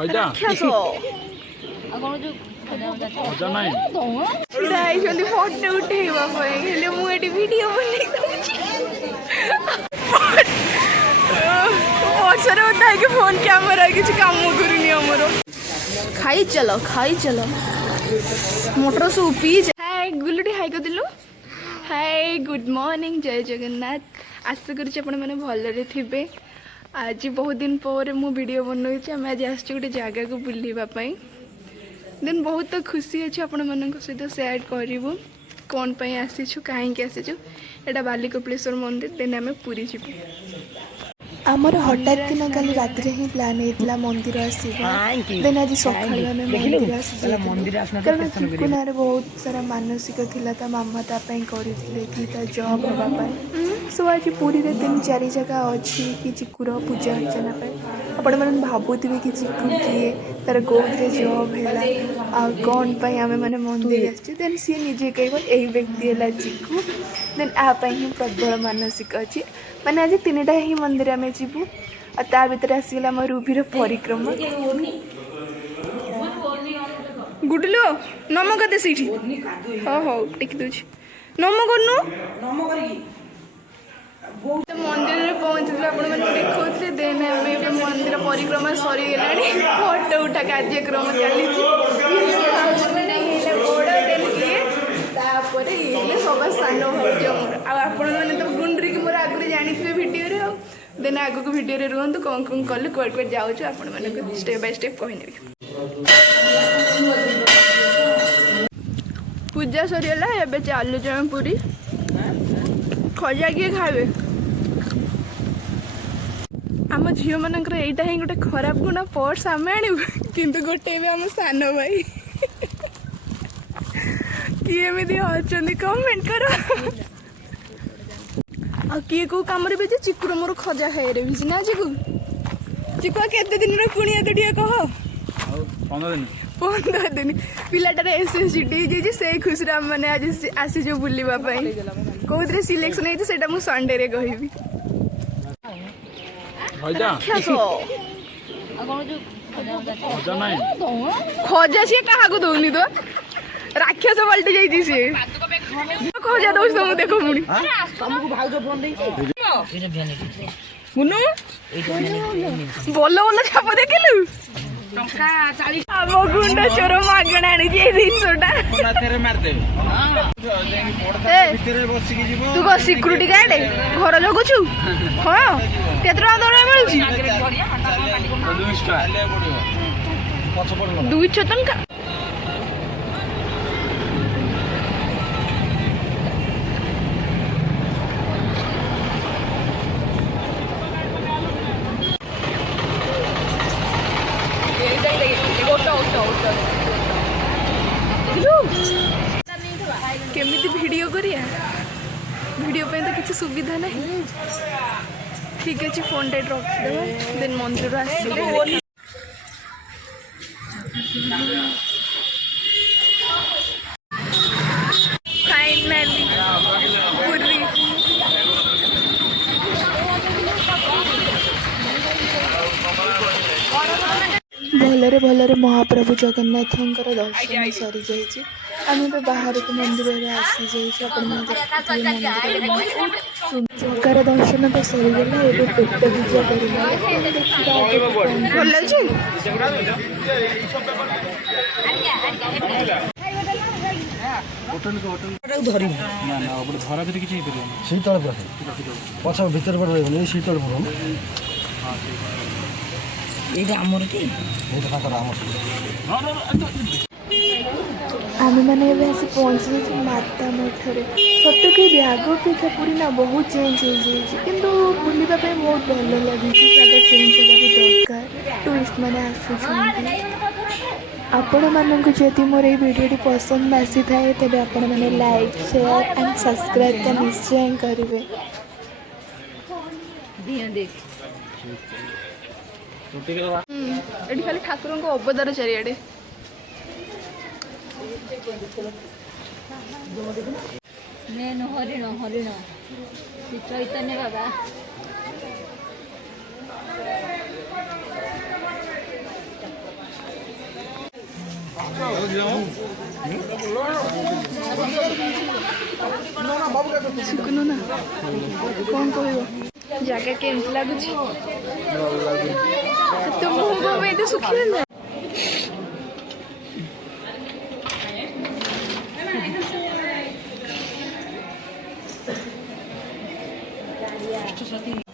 ରାକ୍ଷସ ଯାଇଛନ୍ତି ଫଟୋ ଉଠେଇବା ପାଇଁ ହେଲେ ମୁଁ ଏଠି ଭିଡ଼ିଓ ବନେଇ ଦେଉଛି ବର୍ଷରେ ଓଦା ହେଇକି ଫୋନ୍ କ୍ୟାମେରା କିଛି କାମ କରୁନି ଆମର। ଖାଇ ଚାଲ ମୋଟର ସବୁ ପିଇଛ। ହାଏ ଗୁଲୁଟି ହାଇ କରିଦେଲୁ। ହାଏ ଗୁଡ୍ ମର୍ଣ୍ଣିଂ ଜୟ ଜଗନ୍ନାଥ। ଆଶା କରୁଛି ଆପଣମାନେ ଭଲରେ ଥିବେ। ଆଜି ବହୁତ ଦିନ ପରେ ମୁଁ ଭିଡ଼ିଓ ବନଉଛି। ଆମେ ଆଜି ଆସିଛୁ ଗୋଟେ ଜାଗାକୁ ବୁଲିବା ପାଇଁ। ଦେନ୍ ବହୁତ ଖୁସି ଅଛି ଆପଣମାନଙ୍କ ସହିତ ସେୟାର କରିବୁ କ'ଣ ପାଇଁ ଆସିଛୁ କାହିଁକି ଆସିଛୁ। ଏଇଟା ବାଲିକପିଳେଶ୍ୱର ମନ୍ଦିର। ଦେନ୍ ଆମେ ପୁରୀ ଯିବୁ। ଆମର ହଠାତ୍ କିନା କାଲି ରାତିରେ ହିଁ ପ୍ଲାନ୍ ହେଇଥିଲା ମନ୍ଦିର ଆସିବା। ଦେନ୍ ଆଜି ସକାଳୁ ଆମେ ମନ୍ଦିର ଆସିଛୁ କାରଣ ଚିକୁନାରେ ବହୁତ ସାରା ମାନସିକ ଥିଲା। ତା ମାମା ତା ପାଇଁ କରିଥିଲେ କି ତା ଜବ୍ ହେବା ପାଇଁ। ସୋ ଆଜି ପୁରୀରେ 3-4 ଜାଗା ଅଛି କି ଚିକୁର ପୂଜା ଅର୍ଚ୍ଚନା ପାଇଁ। ଆପଣମାନେ ଭାବୁଥିବେ କି ଚିକୁ କିଏ, ତାର କେଉଁଥିରେ ଜବ୍ ହେଲା ଆଉ କ'ଣ ପାଇଁ ଆମେମାନେ ମନ୍ଦିର ଆସିଛୁ। ଦେନ୍ ସିଏ ନିଜେ କହିବ ଏଇ ବ୍ୟକ୍ତି ହେଲା ଚିକୁ। ଦେନ୍ ଆ ପାଇଁ ହିଁ ପ୍ରବଳ ମାନସିକ ଅଛି। ମାନେ ଆଜି 3ଟା ହିଁ ମନ୍ଦିର ଆମେ ଯିବୁ। ଆଉ ତା ଭିତରେ ଆସିଗଲା ଆମ ରୁବିର ପରିକ୍ରମା। ଗୁଡଲୁ ନମ କେତେ ସେଇଠି ହଉ ଟେକି ଦେଉଛି ନମ କରୁନୁ। ମନ୍ଦିରରେ ପହଞ୍ଚିଥିଲୁ ଆପଣମାନେ ଦେଖାଉଥିଲେ। ଦେନ୍ ଆମେ ଏବେ ମନ୍ଦିର ପରିକ୍ରମା ସରିଗଲାଣି। ଫଟୋ ଉଠା କାର୍ଯ୍ୟକ୍ରମ ଚାଲିଛି। ତାପରେ ଇଏ ସବା ସାନ ଭାଉଜ ମୋର। ଆଉ ଆପଣମାନେ ତ ଗୁଣ୍ଡୁରିକି ମୋର ଆଗରୁ ଜାଣିଥିବେ ଭିଡ଼ିଓରେ। ଆଉ ଦେନ୍ ଆଗକୁ ଭିଡ଼ିଓରେ ରୁହନ୍ତୁ। କ'ଣ କଲୁ କୁଆଡ଼େ ଯାଉଛୁ ଆପଣମାନଙ୍କୁ ଷ୍ଟେପ୍ ବାଇ ଷ୍ଟେପ୍ କହିନେବି। ପୂଜା ସରିଗଲା। ଏବେ ଚାଲୁଛୁ ଆମେ ପୁରୀ। ଖଜା କିଏ ଖାଇବେ? ଆମ ଝିଅମାନଙ୍କର ଏଇଟା ହିଁ ଗୋଟେ ଖରାପ ଗୁଣ। ପର୍ସ ଆମେ ଆଣିବୁ କିନ୍ତୁ ଗୋଟେ ଏବେ ଆମ ସାନ ଭାଇ କିଏ ଏମିତି ଅଛନ୍ତି କମେଣ୍ଟ କର। ଆଉ କିଏ କେଉଁ କାମରେ ବି ଯେ ଚିକୁର ମୋର ଖଜା ଖାଇବାରେ ବି ନା ଚିକୁ କେତେ ଦିନର କୁଣିଆ ତ ଟିକେ କହ। 15 ଦିନ ପିଲାଟାର SSGD ହେଇଯାଇଛି। ସେଇ ଖୁସିରେ ଆମେମାନେ ଆଜି ଆସିଛୁ ବୁଲିବା ପାଇଁ। କେଉଁଥିରେ ସିଲେକ୍ସନ୍ ହେଇଛି ସେଇଟା ମୁଁ ସଣ୍ଡେରେ କହିବି। ଖଜା ସିଏ କାହାକୁ ଦଉନି ତ ରାକ୍ଷସ ପାଲଟି ଯାଇଛି ସିଏ। ଖଜା ଦଉଛି ତମକୁ ଦେଖ ପୁଣି ଭଲ ଛାପ ଦେଖିଲୁ। ଆମ ଗୁଣ୍ଡ ଚୋର ମାଗଣା ଆଣିଛି ଏଇ ଜିନିଷଟା। ତୁ କଣ ସିକ୍ୟୁରିଟି ଗାର୍ଡ ଘର ଜଗୁଛୁ? ହଁ କେତେ ଟଙ୍କା ଦରମା ମିଳୁଛି? 200 ଟଙ୍କା। କେମିତି ଭିଡ଼ିଓ କରିବା? ଭିଡ଼ିଓ ପାଇଁ ତ କିଛି ସୁବିଧା ନାହିଁ। ଠିକ୍ ଅଛି ଫୋନ୍ଟା ରଖିଦେବା। ଦେନ୍ ମନ୍ଦିରରୁ ଆସିଲେ ଫାଇନାଲି ପୁରୀ। ଭଲରେ ମହାପ୍ରଭୁ ଜଗନ୍ନାଥଙ୍କର ଦର୍ଶନ ସରିଯାଇଛି। ଆମେ ଏବେ ବାହାରକୁ ମନ୍ଦିରରେ ଆସିଯାଇଛୁ। ଆପଣମାନେ ଜଗାର ଦର୍ଶନ ତ ସରିଗଲା। ଏବେ ପେଟ ପୂଜା କରିବା। ଦେଖିବା ଭଲ ଅଛି। ଧରା କିଛି ହେଇପାରିବନି। ଶୀତଳ ପଛ ଭିତରେ ପଟେ ରହିବନି। ଶୀତଳ ପଡୁନ ଏଇଟା ଆମର କି ତାଙ୍କର ଆମର। ଆମେମାନେ ଏବେ ଆସି ପହଞ୍ଚିଯାଇଛୁ ମାତା ମଠରେ। ସତକି ବ୍ୟାଗ ଅପେକ୍ଷା ପୁରୀ ନା ବହୁତ ଚେଞ୍ଜ ହେଇଯାଇଛି। କିନ୍ତୁ ବୁଲିବା ପାଇଁ ବହୁତ ଭଲ ଲାଗୁଛି। ଜାଗା ଚେଞ୍ଜ ହେବା ବି ଦରକାର। ଟୁରିଷ୍ଟମାନେ ଆସୁଛନ୍ତି। ଆପଣମାନଙ୍କୁ ଯଦି ମୋର ଏଇ ଭିଡ଼ିଓଟି ପସନ୍ଦ ଆସିଥାଏ ତେବେ ଆପଣମାନେ ଲାଇକ୍ ସେୟାର ଆଣ୍ଡ ସବସ୍କ୍ରାଇବ୍ ତ ନିଶ୍ଚୟ କରିବେ। ଏଠି ଖାଲି ଠାକୁରଙ୍କ ଅବତାର ଚାରିଆଡ଼େ। ହରିଣ ଶ୍ରୀ ଚୈତନ୍ୟ ବାବା। ଶିଖୁନୁ ନା କ'ଣ କହିବ ଜାଗା କେମିତି ଲାଗୁଛି ତ ମୁହଁ କ'ଣ ପାଇଁ ଏତେ ଶୁଖିଲା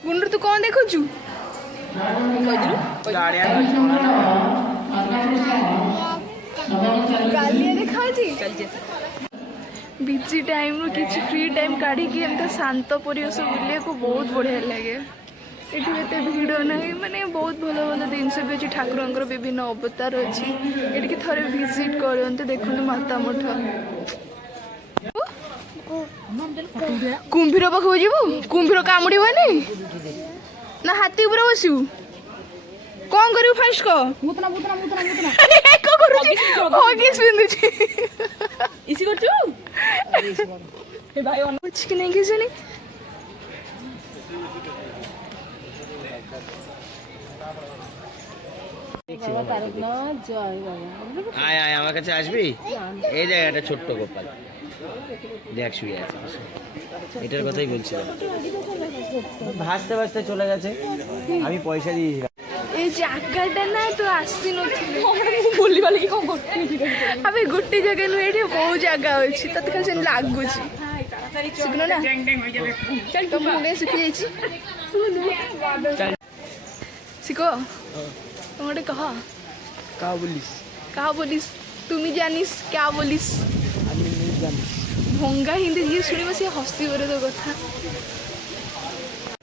ଗୁଣ୍ଡରୁ ତୁ କ'ଣ ଦେଖୁଛୁ କାଲିଆ ଦେଖାଉଛି ବିଜି ଟାଇମ୍ରୁ କିଛି ଫ୍ରି ଟାଇମ୍ କାଢ଼ିକି ଏମିତି ଶାନ୍ତ ପରିବେଶ ବୁଲିବାକୁ ବହୁତ ବଢ଼ିଆ ଲାଗେ ଏଠି ଏତେ ଭିଡ଼ ନାହିଁ ମାନେ ବହୁତ ଭଲ ଭଲ ଜିନିଷ ବି ଅଛି ଠାକୁରଙ୍କର ବିଭିନ୍ନ ଅବତାର ଅଛି ଏଠିକି ଥରେ ଭିଜିଟ୍ କରନ୍ତୁ ଦେଖନ୍ତୁ ମାତା ମଠ କୁମ୍ଭୀର ପାଖକୁ ଯିବୁ କୁମ୍ଭୀର କାମୁଡ଼ିବନି ନା ହାତୀ ଉପରେ ବସିବୁ କ'ଣ କରିବୁ ଫାଷ୍ଟ କହ ହଗିସ୍ ପିନ୍ଧୁଛି ଇସି କରୁଛୁ ଅଛି କି ନାଇଁ କେଜାଣି আয় আয় আমার কাছে আসবি এই জায়গাটা ছোট্ট গোপাল দেখ শুয়ে আছে এটার কথাই বলছিলাম ভাসতে ভাসতে চলে গেছে আমি পয়সা দিয়েছিলাম এই জায়গাটা না তো আসি নଥିଲି ବୁଲି ବାଲିକି କ'ଣ କରୁଛୁ ଆମେ ଗୋଟେ ଜାଗା ନୁହେଁ ଏଠି ବହୁତ ଜାଗା ଅଛି ତତେ ଖାଲି ସେମିତି ଲାଗୁଛି ଶିଖୁନ ନା ତ ମୁଣ୍ଡେ ଶିଖିଯାଇଛି ଶିଖ ତୁ ଗୋଟେ କହ କାହା ବୋଲିସ୍ ତୁମି ଜାନିସ୍ କ୍ୟା ବୋଲିସ୍ ଭଙ୍ଗା ହିନ୍ଦୀ ଯିଏ ଶୁଣିବ ସିଏ ହସିବରେ ତୋ କଥା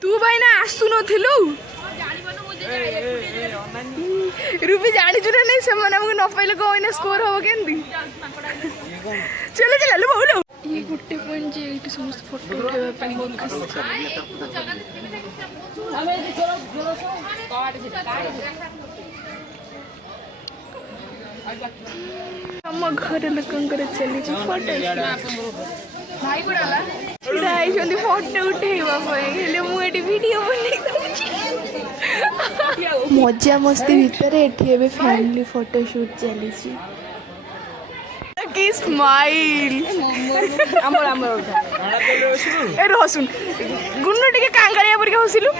ତୁ ଭାଇନା ଆସୁନଥିଲୁ रूबी जानिଛୁ ନା ନାଇଁ ସେମାନେ ଆମକୁ ନ ପାଇଲେ କ'ଣ ଏଇନା ସ୍କୋର ହବ କେମିତି ଚାଲ ଚାଲ लो बोलो ये ଗୋଟେ ପଏଣ୍ଟ ଯେ ଏଇଠି ସମସ୍ତେ ଫଟୋ ଉଠାଇବା ପାଇଁ ବହୁତ ଖୁସି ଆମ ଘର ଲୋକଙ୍କର ଚାଲିଛି ଫଟୋ ଛିଡ଼ା ହେଇଛନ୍ତି ଫଟୋ ଉଠେଇବା ପାଇଁ ହେଲେ ମୁଁ ଏଠି ଭିଡ଼ିଓ ବନେଇ ଦେଉଛି ମଜା ମସ୍ତି ଭିତରେ ଏଠି ଏବେ ଫ୍ୟାମିଲି ଫଟୋ ସୁଟ୍ ଚାଲିଛି କି ସ୍ମାଇଲ୍ ଏ ହସୁନ୍ ଗୁଣ୍ଡ ଟିକେ କାଙ୍ଗାଳିଆ ପରିକା ହସିଲୁ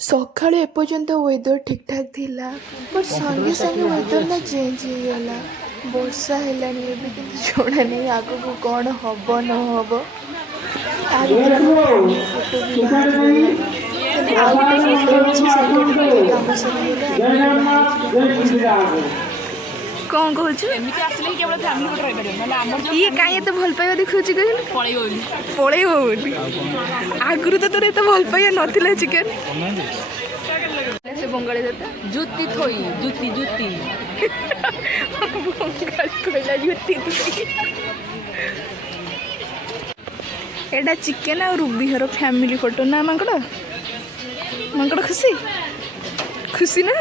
ସକାଳୁ ଏପର୍ଯ୍ୟନ୍ତ ୱେଦର ଠିକ୍ଠାକ୍ ଥିଲା ବଟ୍ ସାଙ୍ଗେ ସାଙ୍ଗେ ୱେଦର ନା ଚେଞ୍ଜ ହେଇଗଲା ବର୍ଷା ହେଲାଣି ଏବେ କିନ୍ତୁ ଜଣା ନାହିଁ ଆଗକୁ କ'ଣ ହବ ନ ହବ ତା ଭିତରେ ଫଟୋ ବି ବାହାରିଗଲାଣି ଆଉ ଗୋଟେ ଫଟୋ ଅଛି ସେଇଟା ଟିକେ କାମ ସରିଗଲେ କ'ଣ କହୁଛୁ ଏମିତି ଆସିଲେ କେବଳ ଫ୍ୟାମିଲି ଫଟୋ ରହିପାରିବ ଇଏ କାହିଁ ଏତେ ଭଲ ପାଇବା ଦେଖାଉଛି କହିଲୁ ପଳେଇବ ବୋଲି ଆଗରୁ ତ ତୋର ଏତେ ଭଲ ପାଇବା ନଥିଲା ଚିକେନ୍ ସେ ବଙ୍ଗାଳୀ ଦାଦା ଜୁତି ଥୋଇ ଜୁତି ଜୁତି ବଙ୍ଗାଳୀ କହିଲା ଜୁତି ଥୋଇ ଏଇଟା ଚିକେନ୍ ଆଉ ରୁବି ଘର ଫ୍ୟାମିଲି ଫଟୋ ନା ମାଙ୍କଡ଼ ମାଙ୍କଡ଼ ଖୁସି ଖୁସି ନା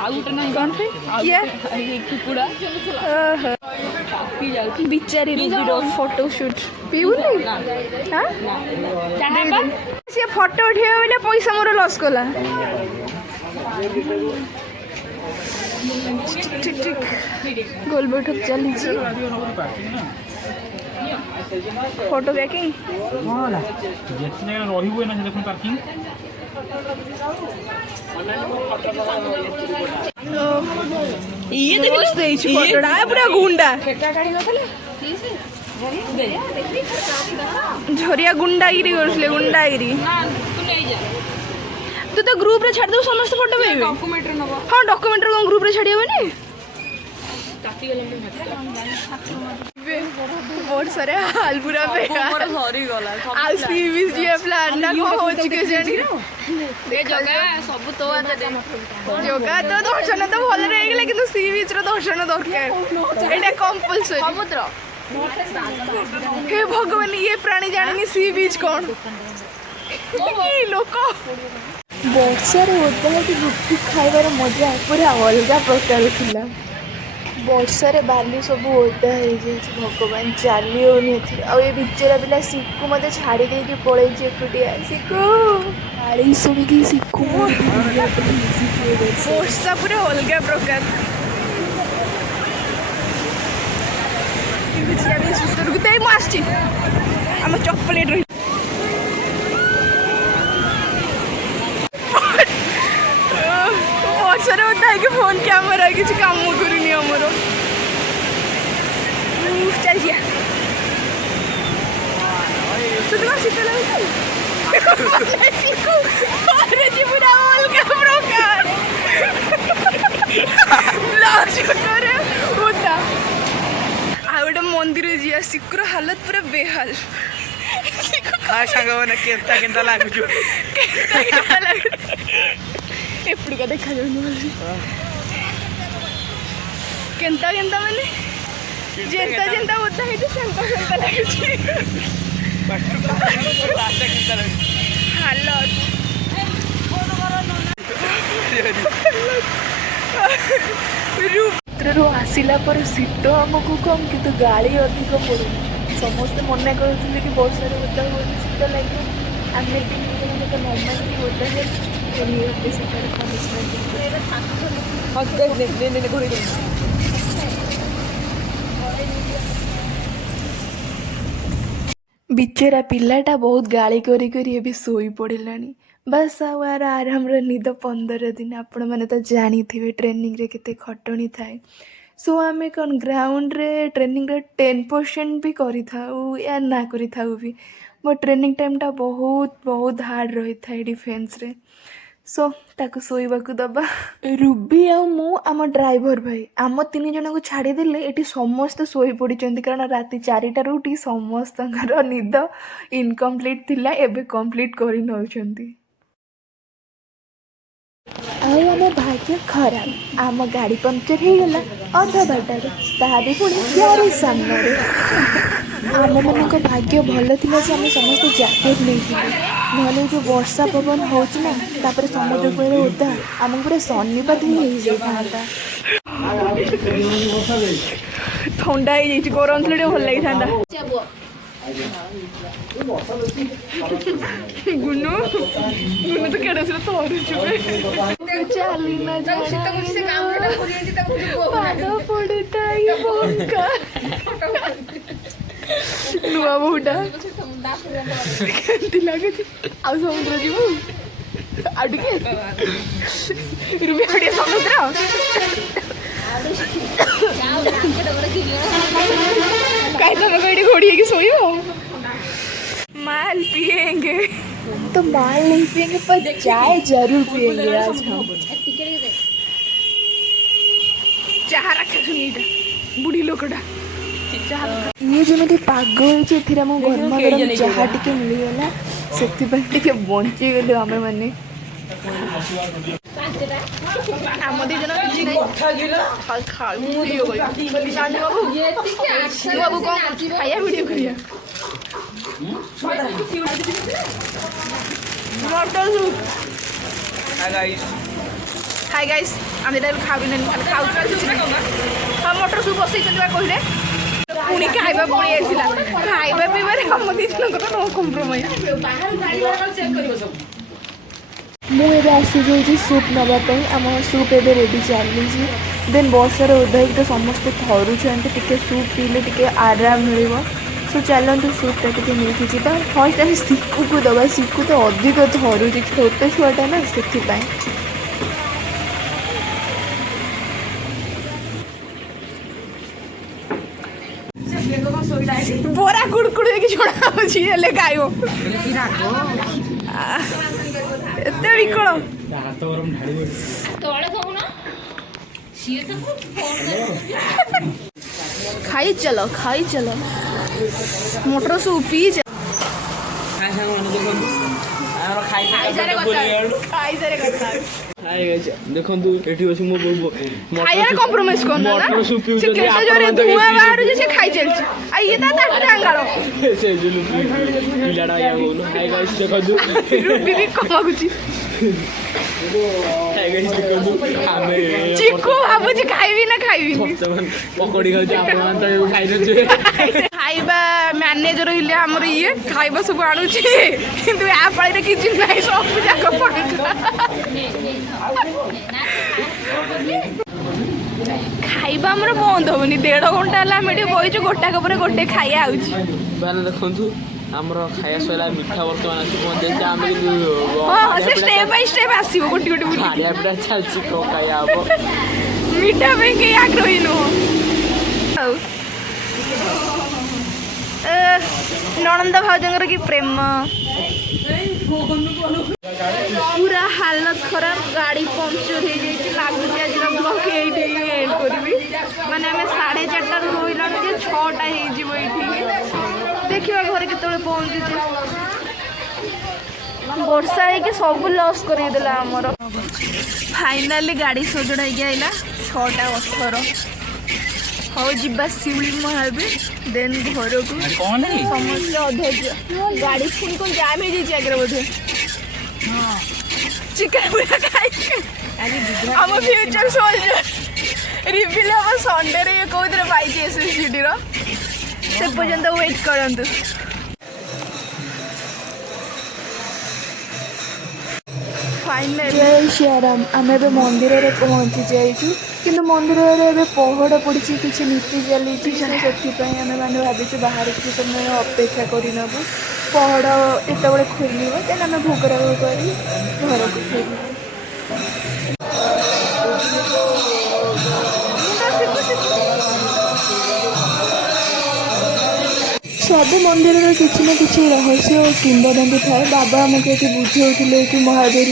ଆଉ ଗୋଟେ ନା କ'ଣ ପାଇଁ କୁକୁଡ଼ା ବିଚାରି ରୁବିର ଫଟୋ ସୁଟ୍ ପିଉନି ସିଏ ଫଟୋ ଉଠେଇବା ବୋଲେ ପଇସା ମୋର ଲସ୍ କଲା ଠିକ୍ ଠିକ୍ ଗୋଲ ବୈଠକ ଚାଲିଛି ଫଟୋ ପ୍ୟାକିଂ ଇଏ ଦେଖିଲୁ ଦେଇଛୁ ଫଟୋଟା ପୁରା ଗୁଣ୍ଡା ଝରିଆ ଗୁଣ୍ଡାଗିରି କରୁଥିଲେ ଗୁଣ୍ଡାଗିରି ତୁ ତ ଗ୍ରୁପରେ ଛାଡ଼ିଦେବୁ ସମସ୍ତେ ଫଟୋ ପାଇବେ ହଁ ଡକ୍ୟୁମେଣ୍ଟରେ କ'ଣ ଗ୍ରୁପରେ ଛାଡ଼ି ହେବନି ବର୍ଷାରେ ହାଲ ପୁରା ଆଉ ସି ବିଚ୍ ଯିବା ପ୍ଲାନ୍ ନା କ'ଣ ହେଉଛି କେଜାଣି ସବୁ ତୋ ଯୋଗା ତ ଦର୍ଶନ ତ ଭଲରେ ହେଇଗଲା କିନ୍ତୁ ସି ବିଚ୍ର ଦର୍ଶନ ଦରକାର ଏଇଟା କମ୍ପଲସରି ସମୁଦ୍ର ହେ ଭଗବାନ ଇଏ ପ୍ରାଣୀ ଜାଣିନି ସି ବିଚ୍ କ'ଣ ଲୋକ ବର୍ଷାରେ ଓଦା ହେଇକି ଗୁପଚୁପ୍ ଖାଇବାର ମଜା ପୁରା ଅଲଗା ପ୍ରକାର ଥିଲା ବର୍ଷାରେ ବାଲି ସବୁ ଓଦା ହେଇଯାଇଛି ଭଗବାନ ଚାଲି ହେଉନି ଏଥିରେ। ଆଉ ଏ ବିଚରା ପିଲା ଶିକୁ ମୋତେ ଛାଡ଼ି ଦେଇକି ପଳେଇଛି ଏକୁଟିଆ। ଶିକୁ ଗାଳି ଶୁଣିକି ଶିକୁ ବର୍ଷା ପୁରା ଅଲଗା ପ୍ରକାର। ଭିତରକୁ ତ ମୁଁ ଆସିଛି ଆମ ଚକୋଲେଟ୍ ରହି ବର୍ଷାରେ ଓଦା ହେଇକି ଫୋନ୍ କ୍ୟାମେରା କିଛି କାମ କରୁନି ଆମର। ଚାଲିଯିବା ତୋତେ କ'ଣ ଶୀତ ଲାଗୁଛି? ପୁରା ଅଲଗା ପ୍ରକାର ଓଦା। ଆଉ ଗୋଟେ ମନ୍ଦିର ଯିବା ଶିକୁର ହାଲତ ପୁରା ବେହାଲ। ସାଙ୍ଗମାନେ କେନ୍ତା କେନ୍ତା ଲାଗୁଛୁ ଏପଟକା ଦେଖାଯାଉନି କେନ୍ତା କେନ୍ତା ମାନେ ଯେନ୍ତା ଯେନ୍ତା ଓଦା ହେଇଛି ସେନ୍ତା ସେନ୍ତା ଲାଗୁଛି ହାଲତ। ରୁ ଆସିଲା ପରେ ଶୀତ ଆମକୁ କମ୍ କିନ୍ତୁ ଗାଳି ଅଧିକ ପଡ଼ୁନି। ସମସ୍ତେ ମନା କରୁଥିଲେ କି ବର୍ଷାରେ ଓଦା ହୁଅନି ଶୀତ ଲାଗିବ। ଆମେ 3 ଜଣ ଲୋକ ନର୍ମାଲି ଓଦା ହେଲେ ସେଠାରେ ବିଚରା ପିଲାଟା ବହୁତ ଗାଳି କରି କରି ଏବେ ଶୋଇ ପଡ଼ିଲାଣି। ବାସ୍ ଆଉ ଆର ଆରାମର ନିଦ 15 ଦିନ। ଆପଣମାନେ ତ ଜାଣିଥିବେ ଟ୍ରେନିଂରେ କେତେ ଖଟଣି ଥାଏ। ସୋ ଆମେ କ'ଣ ଗ୍ରାଉଣ୍ଡରେ ଟ୍ରେନିଂରେ 10% ବି କରିଥାଉ ୟା ନା କରିଥାଉ ବି। ମୋ ଟ୍ରେନିଂ ଟାଇମ୍ଟା ବହୁତ ହାର୍ଡ଼ ରହିଥାଏ ଡିଫେନ୍ସରେ। ସୋ ତାକୁ ଶୋଇବାକୁ ଦେବା। ରୁବି ଆଉ ମୁଁ ଆମ ଡ୍ରାଇଭର ଭାଇ ଆମ 3 ଜଣଙ୍କୁ ଛାଡ଼ିଦେଲେ ଏଠି ସମସ୍ତେ ଶୋଇ ପଡ଼ିଛନ୍ତି କାରଣ ରାତି 4ଟାରୁ ଉଠି ସମସ୍ତଙ୍କର ନିଦ ଇନକମ୍ପ୍ଲିଟ୍ ଥିଲା ଏବେ କମ୍ପ୍ଲିଟ୍ କରି ନେଉଛନ୍ତି। ଆଉ ଆମ ଭାଗ୍ୟ ଖରାପ ଆମ ଗାଡ଼ି ପଙ୍କଚର ହେଇଗଲା ଅଧା ବାଟରେ ତାହା ବି ପୁଣି ଗ୍ୟାରେଜ ସାମ୍ନାରେ। ଆମମାନଙ୍କ ଭାଗ୍ୟ ଭଲ ଥିଲା ଯେ ଆମେ ସମସ୍ତେ ଜ୍ୟାକେଟ୍ ନେଇଥିଲୁ ନହେଲେ ଯେଉଁ ବର୍ଷା ପବନ ହେଉଛି ନା ତାପରେ ସମୁଦ୍ର କୂଳରେ ଓଦା ଆମକୁ ପୁରା ଶନିପାତ ହିଁ ହେଇଯାଇଥାନ୍ତା। ଥଣ୍ଡା ହେଇଯାଇଛି ଗରମ ଥିଲେ ଟିକେ ଭଲ ଲାଗିଥାନ୍ତା। ଗୁନୁ ତ କେଡ଼େ ସେଟା ଥରୁଛୁ ଚାଲି ନା ପାଦ ପଡ଼ିଥାଏ ବଙ୍କା ନୂଆ ବୋହୁଟା କେମିତି ଲାଗୁଛି? ଆଉ ସମୁଦ୍ର ଯିବୁ ଆଉ ଟିକେ ରୁବି ଆଉ ଟିକେ ସମୁଦ୍ର କାହିଁ ତମେ ଏଠି ଘୋଡ଼ି ହେଇକି ଶୋଇବ? माल पिएंगे तो माल नहीं पिएंगे पर चाय जरूर पिएंगे आज हम। चाह रखे सुनीटा बुढ़ी लोकटा ये जमी पाग होती आम गरम गरम चाह टे मिलगला से बंची गलु आम मैंने आम 2 जन बाबू कौन खाया वीडियो करिया मटर सूप। हाय गाइस आम खाऊन खाऊ हाँ मटर सूप बसई कहले पुणी खाइबा पुणी आइला खाइबा पीबारे हम 2 जनकर नो कम्प्रोमाइज। मुझे आसी जाइए सूप नापी आम सूप एवं रेडी चली देन वर्षार ओदा तो समस्ते थरुंट टे सूप पीले टे आराम मिल। सो चलतु सूपटा टे नहीं जावा फर्स्ट आम शिकु को दबा शिकु तो अधिक थरुची छोटे छुआटा ना से बोरा कुड़कुड़ छोड़ा खाइब एत विकल खाई चलो मोटर सूप पी देखो मो खाइया कंप्रोमाइज करना ना से केते जोरे धुआं बाहर से खाई चलची आ ये ता टांगालो से जो पिलाडा या बोलो हाय गाइस देखो रूबी भी कमागुची ଚିକୁ ଭାବୁଛି ଖାଇବି ନା ଖାଇବିନି। ପକୋଡ଼ି ଖାଉଛି ଆପଣମାନେ ତ ଖାଇଦେଉଥିବେ। ଖାଇବା ମ୍ୟାନେଜର ହେଲେ ଆମର ଇଏ ଖାଇବା ସବୁ ଆଣୁଛି କିନ୍ତୁ ୟା ପାଳିରେ କିଛି ନାହିଁ ସବୁ ଯାକ ପଡୁଛି। ଖାଇବା ଆମର ବନ୍ଦ ହବନି 1.5 ଘଣ୍ଟା ହେଲା ଆମେ ଏଠି ବଇଛୁ ଗୋଟାକ ପରେ ଗୋଟେ ଖାଇବା ଆଉଛି। ମାନେ ଦେଖନ୍ତୁ ଆମର ଖାଇବା ସରିଲା ମିଠା ବର୍ତ୍ତମାନ ଆସି ପହଞ୍ଚାଇଛି ଆମେ କିନ୍ତୁ ହଁ ସେ ଷ୍ଟେପ୍ ବାଇ ଷ୍ଟେପ୍ ଆସିବ ଗୋଟି ଗୋଟି ବୁଲି ଖାଇବା ପିଟା ଚାଲିଛି କଣ ଖାଇବା ହବ। ମିଠା ପାଇଁ କେହି ଆଗ୍ରହୀ ନୁହଁ। ଆଉ ନଣନ୍ଦ ଭାଉଜଙ୍କର କି ପ୍ରେମ ପୁରା ହାଲତ ଖରାପ ଗାଡ଼ି ପଙ୍କଚର ହେଇଯାଇଛି ଲାଗୁଛି ଆଜିର ବ୍ଲଗ୍ ଏଇଠି ଏଣ୍ଡ କରିବି ମାନେ ଆମେ 4:30ରୁ ରହିଲାଣି ଯେ 6ଟା ହେଇଯିବ ଏଇଠିକି ଦେଖିବା ଘରେ କେତେବେଳେ ପହଞ୍ଚୁଛି ବର୍ଷା ହେଇକି ସବୁ ଲସ୍ କରିଦେଲା ଆମର ଫାଇନାଲି ଗାଡ଼ି ସଜଡ଼ା ହେଇକି ଆଇଲା 6:18 ହଉ ଯିବା ଶିଉଳି ମହାବୀର ଦେନ୍ ଘରକୁ ସମସ୍ତେ ଅଧୈର୍ଯ୍ୟ ଗାଡ଼ି ପୁଣି କ'ଣ ଜାମ୍ ହେଇଯାଇଛି ଆଗରେ ବୋଧେ ଚିକେନ ପୁରା ଖାଇକି ଆମ ଫ୍ୟୁଚର ସୋଲଜର ରିଭିଲ୍ ହବ ସଣ୍ଡେରେ ଇଏ କହୁଥିଲେ ପାଇଛି SSGDର ସେ ପର୍ଯ୍ୟନ୍ତ ୱେଟ୍ କରନ୍ତୁ। फाइनल जय श्रीराम आम ए मंदिर में पहुँची जाइछु किंतु मंदिर में पहड़ पड़ी किसी नीति चली से मैंने भाविचु बाहर किसी समय अपेक्षा करनबू पहड़ एत खोल देन आम भोगराग कर घर को फेर सब मंदिर किसी न किसी रहस्य और किंवदंती थाए बाबा आमको ये बुझे कि महावीर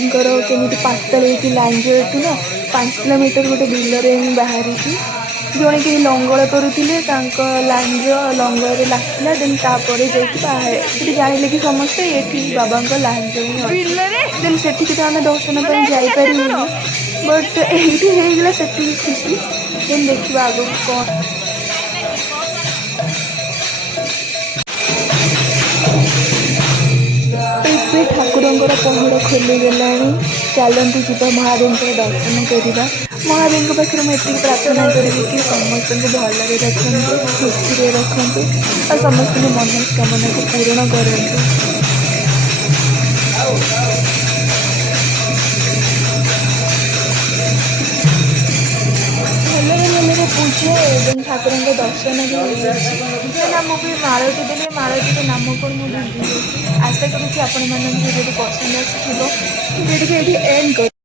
केमी पातल लाइन जो ना 5 किलोमीटर गोटे बिलरे बाहरी जड़े कि लंगल करुले लाइन लंगर लागला देन तापर जाइए जानिले कि समस्ते ये बाबा लाइन जो देन से दर्शन जापर बट ये से खुशी देन देखा आग कौन ଏବେ ଠାକୁରଙ୍କର ପହଡ଼ ଖୋଲିଗଲା ଚାଲନ୍ତୁ ଯିବା ମହାଦେବଙ୍କର ଦର୍ଶନ କରିବା ମହାଦେବଙ୍କ ପାଖରେ ମୁଁ ଏତିକି ପ୍ରାର୍ଥନା କରିବି କି ସମସ୍ତଙ୍କୁ ଭଲରେ ରଖନ୍ତୁ ଖୁସିରେ ରଖନ୍ତୁ ଆଉ ସମସ୍ତଙ୍କ ମନସ୍କାମନାକୁ ପୂରଣ କରନ୍ତୁ। ଭଲରେ ପୂଜା ଏବଂ ଠାକୁରଙ୍କ ଦର୍ଶନ ବି ହେଇଯାଇଛି ନାମକୁ ବି ମାଳତୀ ଦେଲେ ମାଳତୀର ନାମ କ'ଣ ମୁଁ ଭୁଲି ଆଶା କରୁଛି ଆପଣମାନଙ୍କୁ ଯଦି ପସନ୍ଦ ଆସିଥିବ ଭିଡ଼ିଓଟି ଏଇଠି ଏଣ୍ଡ କର।